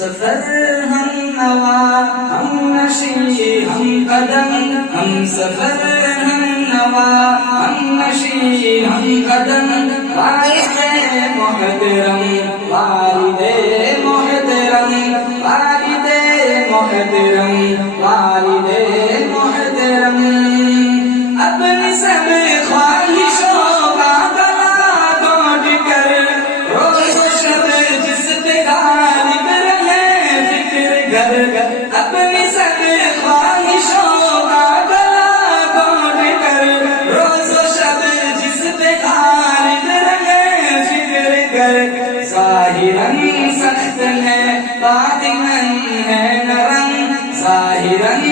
سفر ہم نوا ہم نشی ہم قدم، ہم سفر ہم نوا ہم نشی ہم قدم، والد محترم والد محترم والد محترم والد محترم، اپنی سب خواہشوں کا گلا گھونٹ کر روز و شب جس پہ غالب رہے فکر گھر، اپنی سب خواہشوں کا گلا گھونٹ کر روز و شب جس پہ غالب رہے فکر گھر، ظاہراً سخت ہے باطناً ہے نرم، ظاہراً